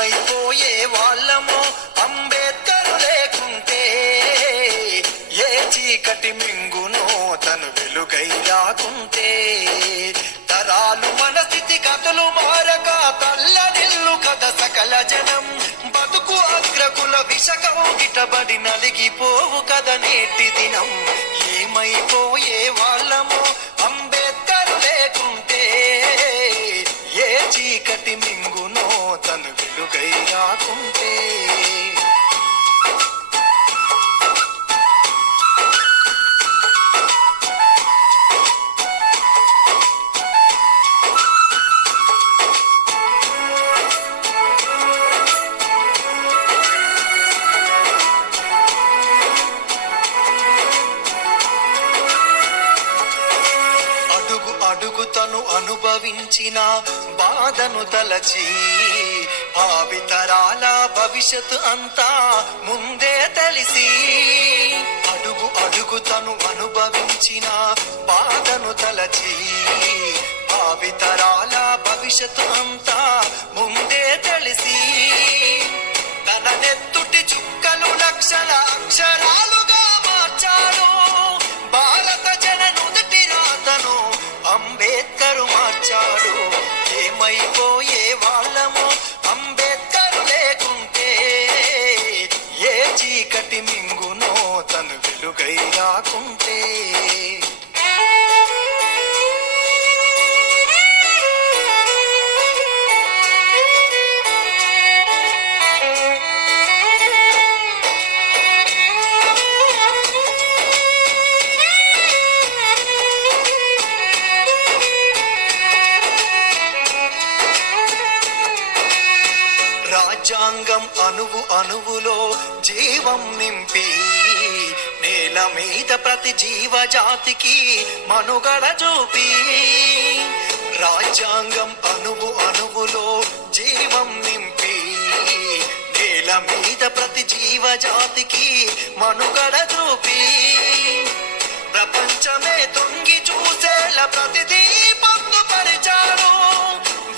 ఏమైపోయే వాళ్ళమో అంబేద్కరు లేకుంటే, ఏ చీకటి మింగునో తను వెలుగై రాకుంటే. తరాలు మన స్థితి గతులు మారక తల్లడిల్లు కథ సకల జనం, బతుకు అగ్రకుల విషకౌగిటబడి నలిగిపోవు కథ నేటి దినం. ఏమైపోయే వాళ్ళమో అంబేద్కరు లేకుంటే, ఏ చీకటి మింగునో తను వెలుగై రాకుంటే. అడుగు తను అనుభవించిన బాధను తలచి, భావితరాల భవిష్యత్తు అంతా ముందే తెలిసి. అడుగు తను అనుభవించిన బాధను తలచి, భావితరాల భవిష్యత్తు అంతా ముందే తెలిసి. తన నెత్తుటి చుక్కలు లక్షల అక్షరాలుగా మార్చాడు, భారత జన నుదుటి రాతను అంబేద్కరు మార్చాడు. ఏమైపోయే వాళ్ళమో అంబేద్కరు లేకుంటే, ఏ చీకటి మింగునో తను వెలుగై రాకుంటే. రాజ్యాంగం అణువు అణువులో జీవం నింపి, నేల మీద ప్రతి జీవజాతికి మనుగడ చూపి. రాజ్యాంగం అణువు అణువులో జీవం నింపి, నేల మీద ప్రతి జీవజాతికి మనుగడ చూపి. ప్రపంచమే తొంగి చూసేలా ప్రతిదీ పొందుపరిచాడు,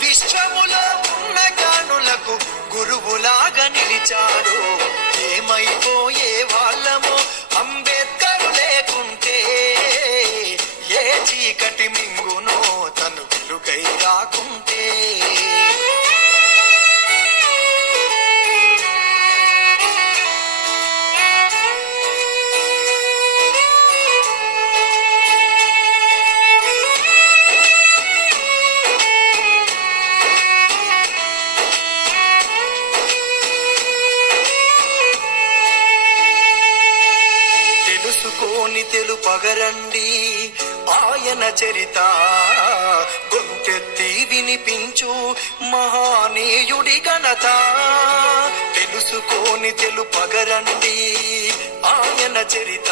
విశ్వములో ఉన్న జ్ఞానులకు గురువులాగా నిలిచాడు. ఏమైపోయే వాళ్ళమో అంబేద్కరు లేకుంటే, ఏ చీకటి మింగునో తను వెలుగై రాకుంటే. తెలుసుకోని తెలుపగరండి ఆయన చరిత, గొంతెత్తి వినిపించు మహానీయుడి ఘనత. తెలుసుకోని తెలుపగరండి ఆయన చరిత.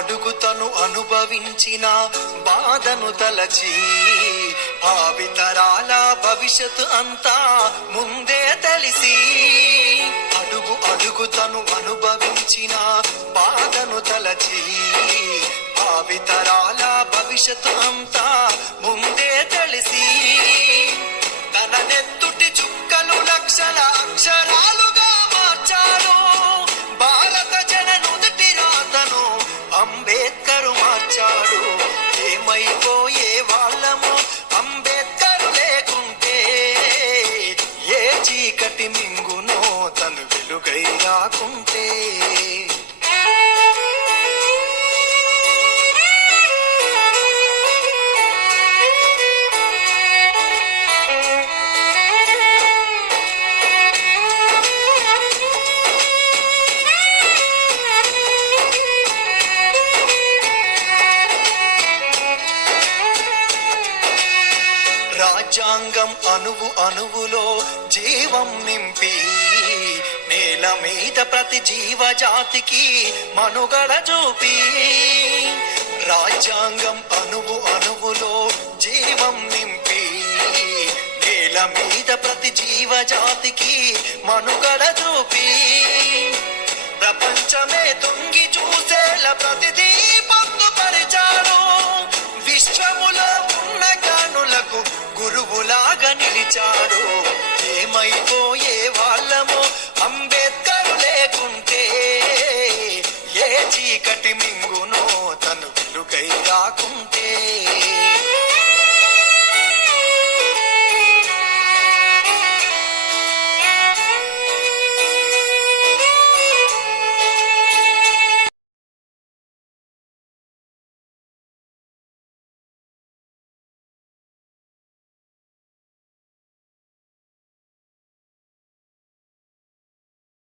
అడుగు తను అనుభవించిన బాధను తలచి, భావితరాల భవిష్యత్తు అంతా ముందే తెలిసి. అడుగు తను అనుభవించిన బాధను తలచి, భావితరాల భవిష్యత్తు అంతా ముందే తెలిసి. తన నెత్తుటి చుక్కలు లక్షల అక్షరాలుగా మార్చాడు, భారత జన నుదుటి రాతను అంబేద్కరు మార్చాడు. ఏమైపోయే వాళ్ళమో అంబేద్కరు లేకుంటే, ఏ చీకటి మింగునో తను వెలుగై రాకుంటే. రాజ్యాంగం అణువు అణువులో జీవం నింపి, నేల నేల మీద ప్రతి జీవజాతికి మనుగడ చూపి రాజ్యాంగం అణువు అణువులో జీవం నింపి నేల మీద ప్రతి జీవజాతికి మనుగడ చూపి ప్రపంచమే తొంగి చూసేలా ప్రతిదీ పొందుపరిచాడు విశ్వములో ఉన్న జ్ఞానులకు గురువులాగా నిలిచాడు ఏమైపోయే వాళ్ళమో అంబేద్కర్ లేకుంటే ఏ చీకటి మింగును